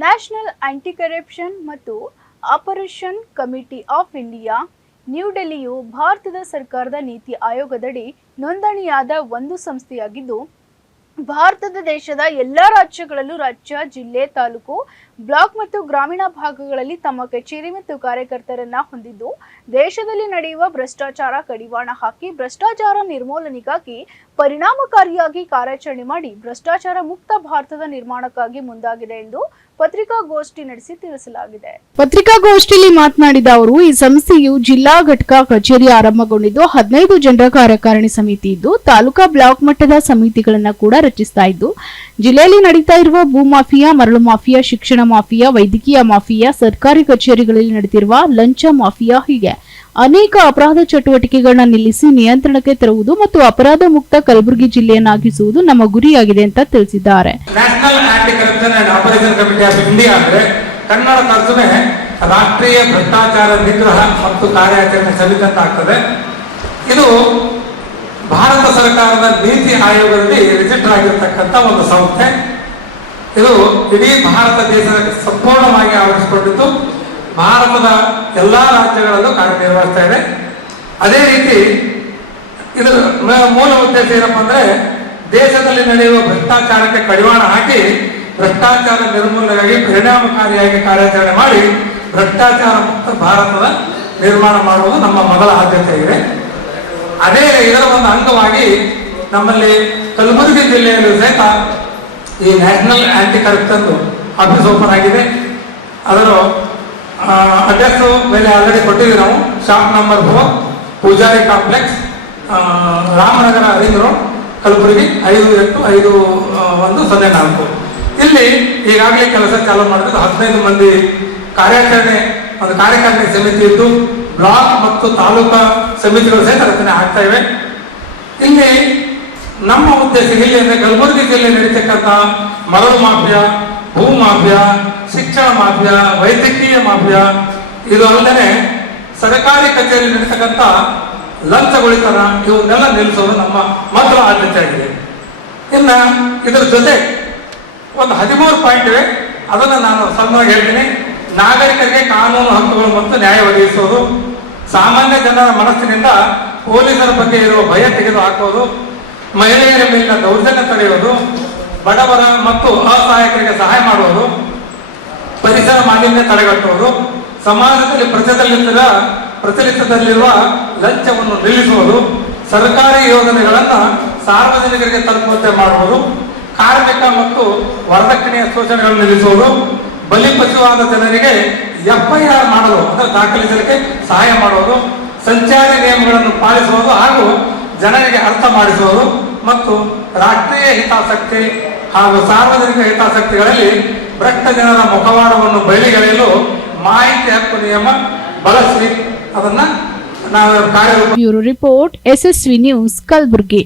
National anti corruption ಮತ್ತು operation committee of India, new ಡೆಲ್ಲಿಯು ಭಾರತದ ಸರ್ಕಾರದ ನೀತಿ ಆಯೋಗದಡಿ ನೋಂದಣಿಯಾದ ಒಂದು ಸಂಸ್ಥೆಯಾಗಿದ್ದು, ಭಾರತದ ದೇಶದ ಎಲ್ಲ ರಾಜ್ಯಗಳಲ್ಲೂ ರಾಜ್ಯ, ಜಿಲ್ಲೆ, ತಾಲೂಕು, ಬ್ಲಾಕ್ ಮತ್ತು ಗ್ರಾಮೀಣ ಭಾಗಗಳಲ್ಲಿ ತಮ್ಮ ಕಚೇರಿ ಮತ್ತು ಕಾರ್ಯಕರ್ತರನ್ನ ಹೊಂದಿದ್ದು, ದೇಶದಲ್ಲಿ ನಡೆಯುವ ಭ್ರಷ್ಟಾಚಾರ ಕಡಿವಾಣ ಹಾಕಿ ಭ್ರಷ್ಟಾಚಾರ ನಿರ್ಮೂಲನೆಗಾಗಿ ಪರಿಣಾಮಕಾರಿಯಾಗಿ ಕಾರ್ಯಾಚರಣೆ ಮಾಡಿ ಭ್ರಷ್ಟಾಚಾರ ಮುಕ್ತ ಭಾರತದ ನಿರ್ಮಾಣಕ್ಕಾಗಿ ಮುಂದಾಗಿದೆ ಎಂದು ಪತ್ರಿಕಾಗೋಷ್ಠಿ ನಡೆಸಿ ತಿಳಿಸಲಾಗಿದೆ. ಪತ್ರಿಕಾಗೋಷ್ಠಿಯಲ್ಲಿ ಮಾತನಾಡಿದ ಅವರು ಈ ಸಂಸ್ಥೆಯು ಜಿಲ್ಲಾ ಘಟಕ ಕಚೇರಿ ಆರಂಭಗೊಂಡಿದ್ದು ಹದಿನೈದು ಜನರ ಕಾರ್ಯಕಾರಿಣಿ ಸಮಿತಿ ಇದ್ದು ತಾಲೂಕಾ ಬ್ಲಾಕ್ ಮಟ್ಟದ ಸಮಿತಿಗಳನ್ನು ಕೂಡ ರಚಿಸ್ತಾ ಇದ್ದು ಜಿಲ್ಲೆಯಲ್ಲಿ ನಡೀತಾ ಇರುವ ಭೂ ಮಾಫಿಯಾ ಮರಳು ಮಾಫಿಯಾ ಶಿಕ್ಷಣ ಮಾಫಿಯಾ ವೈದ್ಯಕೀಯ ಮಾಫಿಯಾ ಸರ್ಕಾರಿ ಕಚೇರಿಗಳಲ್ಲಿ ನಡೆದಿರುವ ಲಂಚ ಮಾಫಿಯಾ ಹೀಗೆ ಅನೇಕ ಅಪರಾಧ ಚಟುವಟಿಕೆಗಳನ್ನ ನಿಲ್ಲಿಸಿ ನಿಯಂತ್ರಣಕ್ಕೆ ತರುವುದು ಮತ್ತು ಅಪರಾಧ ಮುಕ್ತ ಕಲಬುರಗಿ ಜಿಲ್ಲೆಯನ್ನಾಗಿಸುವುದು ನಮ್ಮ ಗುರಿಯಾಗಿದೆ ಅಂತ ತಿಳಿಸಿದ್ದಾರೆ. Corruption and operation committee of India ಅಂದ್ರೆ ಕನ್ನಡ ತರ್ಜುಮೆ ರಾಷ್ಟ್ರೀಯ ಭ್ರಷ್ಟಾಚಾರ ನಿಗ್ರಹ ಮತ್ತು ಕಾರ್ಯಾಚರಣೆ ಸಮಿತಿ ಇದು ಭಾರತ ಸರ್ಕಾರದ ನೀತಿ ಆಯೋಗದಲ್ಲಿ ರಿಜಿಸ್ಟರ್ ಆಗಿರ್ತಕ್ಕಂಥ ಒಂದು ಸಂಸ್ಥೆ. ಇದು ಇಡೀ ಭಾರತ ದೇಶದ ಸಂಪೂರ್ಣವಾಗಿ ಆವರಿಸಿಕೊಂಡಿದ್ದು, ಭಾರತದ ಎಲ್ಲಾ ರಾಜ್ಯಗಳಲ್ಲೂ ಕಾರ್ಯನಿರ್ವಹಿಸ್ತಾ ಇದೆ. ಅದೇ ರೀತಿ ಇದರ ಮೂಲ ಉದ್ದೇಶ ಏನಪ್ಪ ಅಂದ್ರೆ ದೇಶದಲ್ಲಿ ನಡೆಯುವ ಭ್ರಷ್ಟಾಚಾರಕ್ಕೆ ಕಡಿವಾಣ ಹಾಕಿ ಭ್ರಷ್ಟಾಚಾರ ನಿರ್ಮೂಲನೆಗಾಗಿ ಪರಿಣಾಮಕಾರಿಯಾಗಿ ಕಾರ್ಯಾಚರಣೆ ಮಾಡಿ ಭ್ರಷ್ಟಾಚಾರ ಮುಕ್ತ ಭಾರತದ ನಿರ್ಮಾಣ ಮಾಡುವುದು ನಮ್ಮ ಮೊದಲ ಆದ್ಯತೆ ಇದೆ. ಅದೇ ಇದರ ಒಂದು ಅಂಗವಾಗಿ ನಮ್ಮಲ್ಲಿ ಕಲಬುರಗಿ ಜಿಲ್ಲೆಯಲ್ಲಿ ಸಹಿತ ಈ national anti corruption office open ಆಗಿದೆ. ಅದರ ಅಡ್ರೆಸ್ ಮೇಲೆ ಆಲ್ರೆಡಿ ಕೊಟ್ಟಿದ್ದೀವಿ ನಾವು. Shop number four, Pujari complex Ramanagara ring Kalaburagi ಐದು ಎಂಟು ಐದು ಒಂದು ಸೊನ್ನೆ ನಾಲ್ಕು. ಇಲ್ಲಿ ಈಗಾಗಲೇ ಕೆಲಸ ಚಾಲೂ ಮಾಡಿದ್ರೆ. ಹದಿನೈದು ಮಂದಿ ಕಾರ್ಯಾಚರಣೆ, ಒಂದು ಕಾರ್ಯಕಾರಿಣಿ ಸಮಿತಿ ಇದ್ದು, ಬ್ಲಾಕ್ ಮತ್ತು ತಾಲೂಕಾ ಸಮಿತಿಗಳು ಸಹಿತ ರಚನೆ ಆಗ್ತಾ ಇವೆ. ಇಲ್ಲಿ ನಮ್ಮ ಉದ್ದೇಶ ಇಲ್ಲಿ ಅಂದ್ರೆ ಕಲಬುರಗಿ ಜಿಲ್ಲೆ ನಡೀತಕ್ಕಂಥ ಮರಳು ಮಾಫಿಯಾ, ಭೂ ಮಾಫಿಯಾ, ಶಿಕ್ಷಣ ಮಾಫಿಯಾ, ವೈದ್ಯಕೀಯ ಮಾಫಿಯಾ, ಇದು ಅಲ್ಲದೆ ಸರ್ಕಾರಿ ಕಚೇರಿ ನಡೀತಕ್ಕಂಥ ಲಂಚಗೊಳಿತನ ಇವನ್ನೆಲ್ಲ ನಿಲ್ಲಿಸೋದು ನಮ್ಮ ಮೊದಲ ಆದ್ಯತೆ ಆಗಿದೆ. ಇನ್ನ ಇದರ ಜೊತೆ ಒಂದು ಹದಿಮೂರು ಪಾಯಿಂಟ್ ಇವೆ. ಅದನ್ನು ನಾನು ಸಣ್ಣವಾಗಿ ಹೇಳ್ತೀನಿ. ನಾಗರಿಕರಿಗೆ ಕಾನೂನು ಹಕ್ಕುಗಳು ಮತ್ತು ನ್ಯಾಯ ಒದಗಿಸುವುದು. ಸಾಮಾನ್ಯ ಜನರ ಮನಸ್ಸಿನಿಂದ ಪೊಲೀಸರ ಬಗ್ಗೆ ಇರುವ ಭಯ ತೆಗೆದು ಹಾಕೋದು ಮಹಿಳೆಯರ ಮೇಲಿನ ದೌರ್ಜನ್ಯ ತಡೆಯುವುದು. ಬಡವರ ಮತ್ತು ಅಸಹಾಯಕರಿಗೆ ಸಹಾಯ ಮಾಡುವುದು. ಪರಿಸರ ಮಾಲಿನ್ಯ ತಡೆಗಟ್ಟುವುದು. ಸಮಾಜದಲ್ಲಿ ಪ್ರಚಲಿತ ಪ್ರಚಲಿತದಲ್ಲಿರುವ ಲಂಚವನ್ನು ನಿಲ್ಲಿಸುವುದು. ಸರ್ಕಾರಿ ಯೋಜನೆಗಳನ್ನು ಸಾರ್ವಜನಿಕರಿಗೆ ತಲುಪುವಂತೆ ಮಾಡುವುದು. ಕಾರ್ಮಿಕ ಮತ್ತು ವರದಕ್ಷಿಣೆಯ ಶೋಷಣೆಗಳನ್ನು ನಿಲ್ಲಿಸುವುದು ಬಲಿಪಶುವಾದ ಜನರಿಗೆ ಎಫ್ಐಆರ್ ಮಾಡಲು, ಅಂದರೆ ದಾಖಲಿಸಲಿಕ್ಕೆ ಸಹಾಯ ಮಾಡುವುದು, ಸಂಚಾರಿ ನಿಯಮಗಳನ್ನು ಪಾಲಿಸುವುದು ಹಾಗೂ ಜನರಿಗೆ ಅರ್ಥ ಮಾಡಿಸುವುದು ಮತ್ತು ರಾಷ್ಟ್ರೀಯ ಹಿತಾಸಕ್ತಿ ಹಾಗೂ ಸಾರ್ವಜನಿಕ ಹಿತಾಸಕ್ತಿಗಳಲ್ಲಿ ಭ್ರಷ್ಟ ಜನರ ಮುಖವಾಡವನ್ನು ಬಯಲಿಗೆಳೆಯಲು ಮಾಹಿತಿ ಹಕ್ಕು ನಿಯಮ ಬಳಸಿ, ಅದನ್ನ ನಾವು ಕಾರ್ಯ ರಿಪೋರ್ಟ್, ಎಸ್ಎಸ್ವಿ ನ್ಯೂಸ್, ಕಲಬುರಗಿ.